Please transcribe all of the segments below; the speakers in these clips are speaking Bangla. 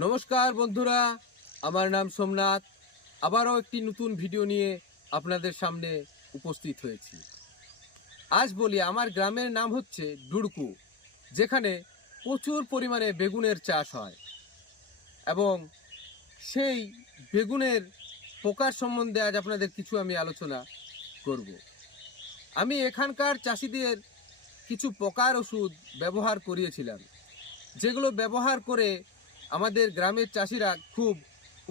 নমস্কার বন্ধুরা, আমার নাম সোমনাথ। আবারও একটি নতুন ভিডিও নিয়ে আপনাদের সামনে উপস্থিত হয়েছি। আজ বলি আমার গ্রামের নাম হচ্ছে ডুড়কু, যেখানে প্রচুর পরিমাণে বেগুনের চাষ হয় এবং সেই বেগুনের পোকার সম্বন্ধে আজ আপনাদের কিছু আমি আলোচনা করব। আমি এখানকার চাষিদের কিছু পোকার ওষুধ ব্যবহার করিয়েছিলাম, যেগুলো ব্যবহার করে আমাদের গ্রামের চাষিরা খুব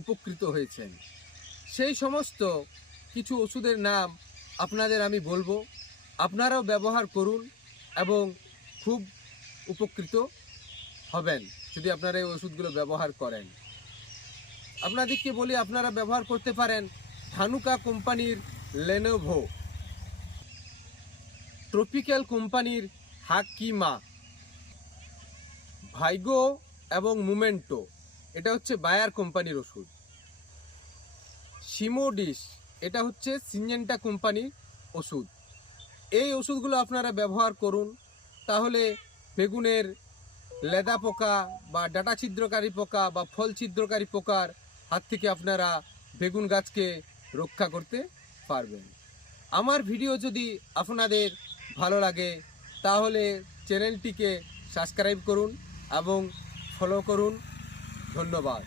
উপকৃত হয়েছেন। সেই সমস্ত কিছু ওষুধের নাম আপনাদের আমি বলবো, আপনারাও ব্যবহার করুন এবং খুব উপকৃত হবেন যদি আপনারা এই ওষুধগুলো ব্যবহার করেন। আপনাদেরকে বলি, আপনারা ব্যবহার করতে পারেন ধানুকা কোম্পানির লেনোভো, ট্রপিক্যাল কোম্পানির হাকিমা, ভাইগো এবং মুমেন্টো, এটা হচ্ছে বায়ার কোম্পানির ওষুধ। সিমোডিস, এটা হচ্ছে সিনজেন্টা কোম্পানির ওষুধ। এই ওষুধগুলো আপনারা ব্যবহার করুন, তাহলে বেগুনের লেদা পোকা বা ডাঁটা ছিদ্রকারী পোকা বা ফল ছিদ্রকারী পোকার হাত থেকে আপনারা বেগুন গাছকে রক্ষা করতে পারবেন। আমার ভিডিও যদি আপনাদের ভালো লাগে তাহলে চ্যানেলটিকে সাবস্ক্রাইব করুন এবং ফলো করুন। ধন্যবাদ।